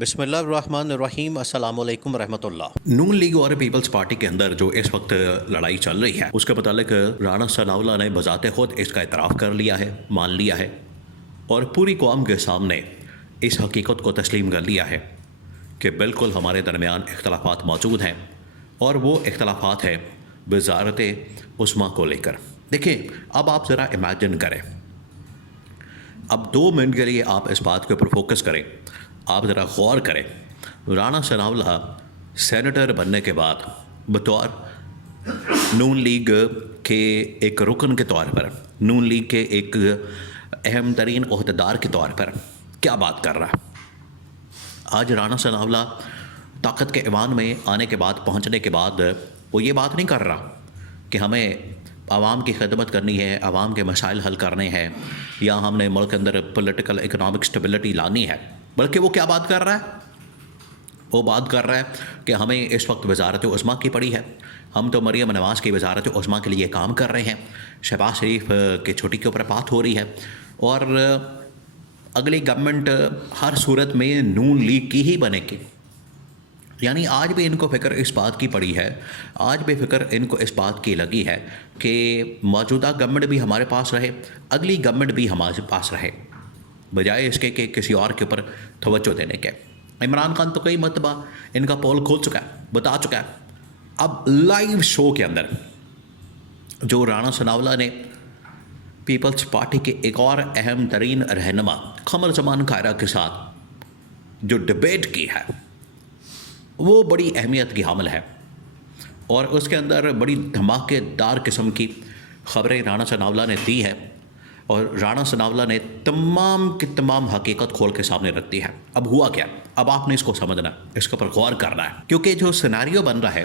بسم اللہ الرحمن الرحیم، السلام علیکم ورحمۃ اللہ۔ نون لیگ اور پیپلز پارٹی کے اندر جو اس وقت لڑائی چل رہی ہے اس کے متعلق رانا ثناءاللہ نے بذات خود اس کا اعتراف کر لیا ہے، مان لیا ہے اور پوری قوم کے سامنے اس حقیقت کو تسلیم کر لیا ہے کہ بالکل ہمارے درمیان اختلافات موجود ہیں اور وہ اختلافات ہیں وزارت عظمیٰ کو لے کر۔ دیکھیں، اب آپ ذرا امیجن کریں، اب 2 منٹ کے لیے آپ اس بات کے اوپر فوکس کریں، آپ ذرا غور کریں۔ رانا ثناءاللہ سینیٹر بننے کے بعد بطور نون لیگ کے ایک رکن کے طور پر، نون لیگ کے ایک اہم ترین عہدیدار کے طور پر کیا بات کر رہا ہے؟ آج رانا ثناءاللہ طاقت کے ایوان میں آنے کے بعد، پہنچنے کے بعد وہ یہ بات نہیں کر رہا کہ ہمیں عوام کی خدمت کرنی ہے، عوام کے مسائل حل کرنے ہیں، یا ہم نے ملک کے اندر پولیٹیکل اکنامک سٹیبلٹی لانی ہے، بلکہ وہ کیا بات کر رہا ہے؟ وہ بات کر رہا ہے کہ ہمیں اس وقت وزارت عظمیٰ کی پڑی ہے، ہم تو مریم نواز کی وزارت عظمیٰ کے لیے کام کر رہے ہیں، شہباز شریف کی چھٹی کے اوپر بات ہو رہی ہے، اور اگلی گورنمنٹ ہر صورت میں نون لیگ کی ہی بنے گی۔ یعنی آج بھی ان کو فکر اس بات کی پڑی ہے، آج بھی فکر ان کو اس بات کی لگی ہے کہ موجودہ گورنمنٹ بھی ہمارے پاس رہے، اگلی گورنمنٹ بھی ہمارے پاس رہے، بجائے اس کے کہ کسی اور کے اوپر توجہ دینے کے۔ عمران خان تو کئی مرتبہ ان کا پول کھول چکا ہے، بتا چکا ہے۔ اب لائیو شو کے اندر جو رانا ثناءاللہ نے پیپلز پارٹی کے ایک اور اہم ترین رہنما قمر زمان کائرہ کے ساتھ جو ڈبیٹ کی ہے، وہ بڑی اہمیت کی حامل ہے، اور اس کے اندر بڑی دھماکے دار قسم کی خبریں رانا ثناءاللہ نے دی ہے، اور رانا ثناءاللہ نے تمام کی تمام حقیقت کھول کے سامنے رکھ دی ہے۔ اب ہوا کیا؟ اب آپ نے اس کو سمجھنا، اس کے اوپر غور کرنا ہے، کیونکہ جو سیناریو بن رہا ہے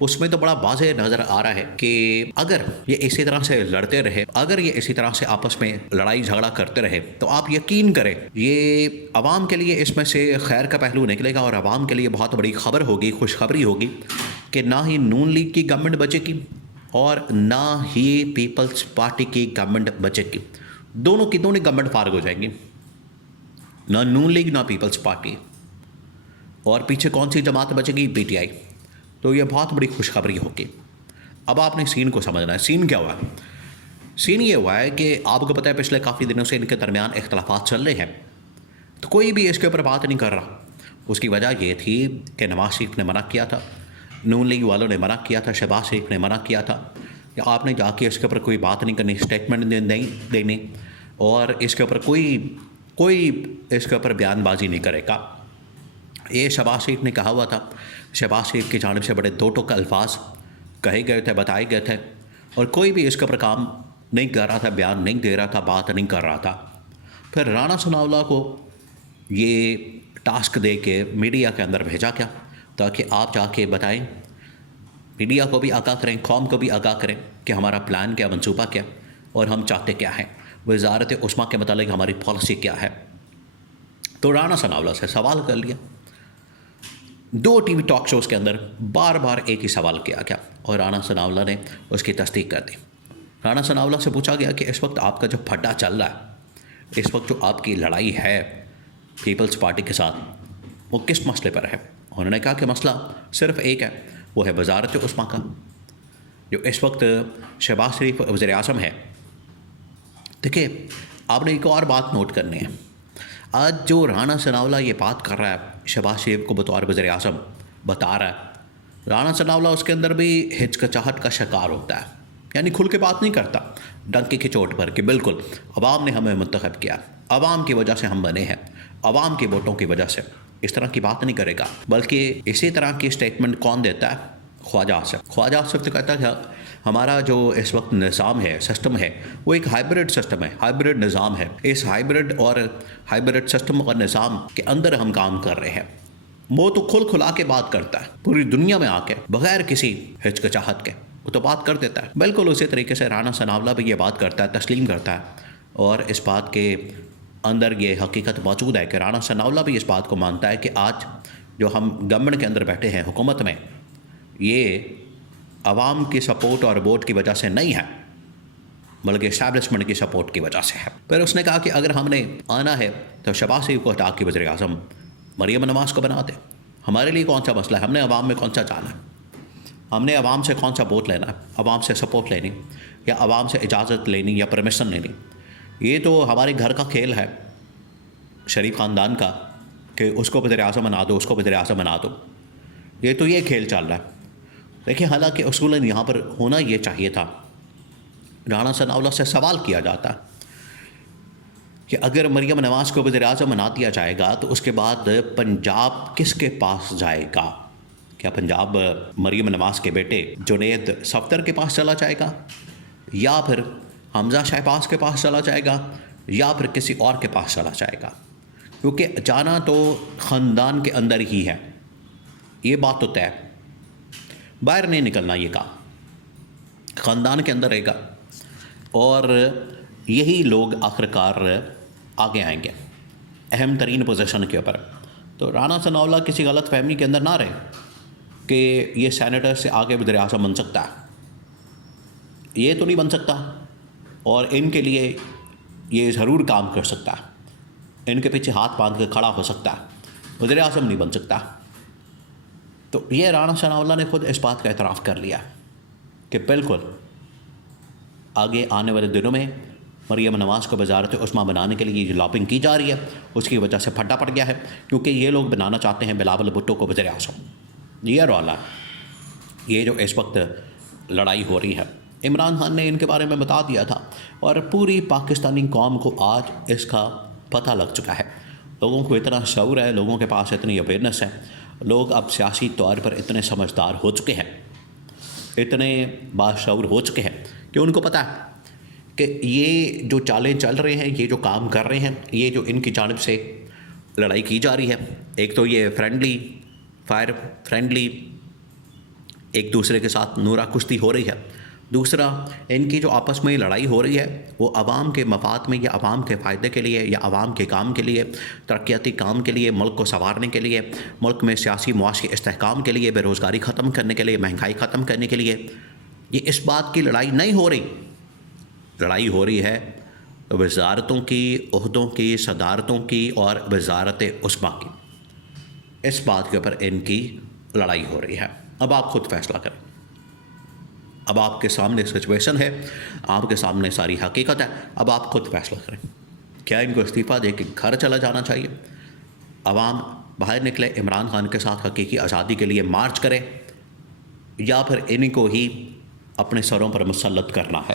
اس میں تو بڑا واضح نظر آ رہا ہے کہ اگر یہ اسی طرح سے لڑتے رہے، اگر یہ اسی طرح سے آپس میں لڑائی جھگڑا کرتے رہے، تو آپ یقین کریں یہ عوام کے لیے اس میں سے خیر کا پہلو نکلے گا، اور عوام کے لیے بہت بڑی خبر ہوگی، خوشخبری ہوگی کہ نہ ہی نون لیگ کی گورنمنٹ بچے گی اور نہ ہی پیپلز پارٹی کی گورنمنٹ بچے گی۔ دونوں کی دونوں گورنمنٹ فارغ ہو جائیں گی، نہ نون لیگ نہ پیپلز پارٹی، اور پیچھے کون سی جماعت بچے گی؟ P T I. تو یہ بہت بڑی خوشخبری ہوگی۔ اب آپ نے سین کو سمجھنا ہے۔ سین کیا ہوا ہے؟ سین یہ ہوا ہے کہ آپ کو پتہ ہے پچھلے کافی دنوں سے ان کے درمیان اختلافات چل رہے ہیں، تو کوئی بھی اس کے اوپر بات نہیں کر رہا۔ اس کی وجہ یہ تھی کہ نواز شریف نے منع کیا تھا، نون لیگ والوں نے منع کیا تھا، شہباز شریف نے منع کیا تھا کہ آپ نے جا کے اس کے اوپر کوئی بات نہیں کرنی، اسٹیٹمنٹ نہیں دینی، اور اس کے اوپر کوئی اس کے اوپر بیان بازی نہیں کرے گا۔ یہ شہباز شریف نے کہا ہوا تھا، شہباز شریف کی جانب سے بڑے دو ٹوک الفاظ کہے گئے تھے، بتائے گئے تھے، اور کوئی بھی اس کے اوپر کام نہیں کر رہا تھا، بیان نہیں دے رہا تھا، بات نہیں کر رہا تھا۔ پھر رانا ثناءاللہ کو یہ ٹاسک دے کے میڈیا کے اندر بھیجا گیا تاکہ آپ جا کے بتائیں، میڈیا کو بھی آگاہ کریں، قوم کو بھی آگاہ کریں کہ ہمارا پلان کیا، منصوبہ کیا، اور ہم چاہتے کیا ہیں، وزارت عظمیٰ کے متعلق ہماری پالیسی کیا ہے۔ تو رانا ثناءاللہ سے سوال کر لیا، 2 ٹی وی ٹاک شوز کے اندر بار بار ایک ہی سوال کیا گیا، اور رانا ثناءاللہ نے اس کی تصدیق کر دی۔ رانا ثناءاللہ سے پوچھا گیا کہ اس وقت آپ کا جو پھڈا چل رہا ہے، اس وقت جو آپ کی لڑائی ہے پیپلز پارٹی کے ساتھ، وہ کس مسئلے پر ہے؟ انہوں نے کہا کہ مسئلہ صرف ایک ہے، وہ ہے وزارت عظمیٰ کا، جو اس وقت شہباز شریف وزیر اعظم ہے۔ دیکھیں، آپ نے ایک اور بات نوٹ کرنی ہے۔ آج جو رانا ثناءاللہ یہ بات کر رہا ہے، شہباز شریف کو بطور وزیر اعظم بتا رہا ہے، رانا ثناءاللہ اس کے اندر بھی ہچکچاہٹ کا شکار ہوتا ہے، یعنی کھل کے بات نہیں کرتا ڈنکی کی چوٹ پر کہ بالکل عوام نے ہمیں منتخب کیا، عوام کی وجہ سے ہم بنے ہیں، عوام کے ووٹوں کی وجہ سے، اس طرح کی بات نہیں کرے گا۔ بلکہ اسی طرح کی اسٹیٹمنٹ کون دیتا ہے؟ خواجہ آصف۔ خواجہ آصف تو کہتا ہے ہمارا جو اس وقت نظام ہے، سسٹم ہے، وہ ایک ہائبرڈ سسٹم ہے، ہائبرڈ نظام ہے، اس ہائبرڈ سسٹم اور نظام کے اندر ہم کام کر رہے ہیں۔ وہ تو کھلا کے بات کرتا ہے پوری دنیا میں آ کے، بغیر کسی ہچکچاہٹ کے وہ تو بات کر دیتا ہے۔ بالکل اسی طریقے سے رانا ثناءاللہ بھی یہ بات کرتا ہے، تسلیم کرتا ہے، اور اس بات کے اندر یہ حقیقت موجود ہے کہ رانا ثناءاللہ بھی اس بات کو مانتا ہے کہ آج جو ہم گورنمنٹ کے اندر بیٹھے ہیں، حکومت میں، یہ عوام کی سپورٹ اور ووٹ کی وجہ سے نہیں ہے، بلکہ اسٹیبلشمنٹ کی سپورٹ کی وجہ سے ہے۔ پھر اس نے کہا کہ اگر ہم نے آنا ہے تو شہباز شریف کو ہٹا کے وزیر اعظم مریم نواز کو بنا دیں. ہمارے لیے کون سا مسئلہ ہے؟ ہم نے عوام میں کون سا جانا ہے؟ ہم نے عوام سے کون سا ووٹ لینا ہے؟ عوام سے سپورٹ لینی یا عوام سے اجازت لینی یا پرمیشن لینی؟ یہ تو ہمارے گھر کا کھیل ہے شریف خاندان کا کہ اس کو وزیر اعظم بنا دو، اس کو وزیر اعظم بنا دو. یہ تو یہ کھیل چل رہا ہے. دیکھیں حالانکہ اصولاً یہاں پر ہونا یہ چاہیے تھا. رانا ثناءاللہ سے سوال کیا جاتا ہے کہ اگر مریم نواز کو وزیر اعظم بنا دیا جائے گا تو اس کے بعد پنجاب کس کے پاس جائے گا؟ کیا پنجاب مریم نواز کے بیٹے جنید صفدر کے پاس چلا جائے گا، یا پھر حمزہ شہباز کے پاس چلا جائے گا، یا پھر کسی اور کے پاس چلا جائے گا؟ کیونکہ جانا تو خاندان کے اندر ہی ہے، یہ بات تو طے. باہر نہیں نکلنا، یہ کام خاندان کے اندر رہے گا اور یہی لوگ آخرکار آگے آئیں گے اہم ترین پوزیشن کے اوپر. تو رانا ثناءاللہ کسی غلط فہمی کے اندر نہ رہے کہ یہ سینیٹر سے آگے وزیر اعظم بن سکتا ہے. یہ تو نہیں بن سکتا، اور ان کے لیے یہ ضرور کام کر سکتا ہے، ان کے پیچھے ہاتھ باندھ کے کھڑا ہو سکتا ہے، وزیر اعظم نہیں بن سکتا. تو یہ رانا ثناءاللہ نے خود اس بات کا اعتراف کر لیا کہ بالکل آگے آنے والے دنوں میں مریم نواز کو وزارت عظمیٰ بنانے کے لیے جو لابنگ کی جا رہی ہے اس کی وجہ سے پھڈا پڑ گیا ہے، کیونکہ یہ لوگ بنانا چاہتے ہیں بلاول بھٹو کو وزیر اعظم. یہ رولا ہے، یہ جو اس وقت لڑائی ہو رہی ہے. عمران خان نے ان کے بارے میں بتا دیا تھا اور پوری پاکستانی قوم کو آج اس کا پتہ لگ چکا ہے. لوگوں کو اتنا شعور ہے، لوگوں کے پاس اتنی اویئرنیس ہے، لوگ اب سیاسی طور پر اتنے سمجھدار ہو چکے ہیں، اتنے باشعور ہو چکے ہیں کہ ان کو پتہ ہے کہ یہ جو چالیں چل رہے ہیں، یہ جو کام کر رہے ہیں، یہ جو ان کی جانب سے لڑائی کی جا رہی ہے، ایک تو یہ فرینڈلی ایک دوسرے کے ساتھ نورا کشتی ہو رہی ہے، دوسرا ان کی جو آپس میں لڑائی ہو رہی ہے وہ عوام کے مفاد میں یا عوام کے فائدے کے لیے یا عوام کے کام کے لیے، ترقیاتی کام کے لیے، ملک کو سنوارنے کے لیے، ملک میں سیاسی معاشی استحکام کے لیے، بے روزگاری ختم کرنے کے لیے، مہنگائی ختم کرنے کے لیے. یہ اس بات کی لڑائی نہیں ہو رہی. لڑائی ہو رہی ہے وزارتوں کی، عہدوں کی، صدارتوں کی اور وزارت عظمیٰ کی. اس بات کے اوپر ان کی لڑائی ہو رہی ہے. اب آپ خود فیصلہ کریں. اب آپ کے سامنے سچویشن ہے، آپ کے سامنے ساری حقیقت ہے. اب آپ خود فیصلہ کریں. کیا ان کو استعفیٰ دے کے گھر چلا جانا چاہیے؟ عوام باہر نکلے، عمران خان کے ساتھ حقیقی آزادی کے لیے مارچ کرے، یا پھر ان کو ہی اپنے سروں پر مسلط کرنا ہے؟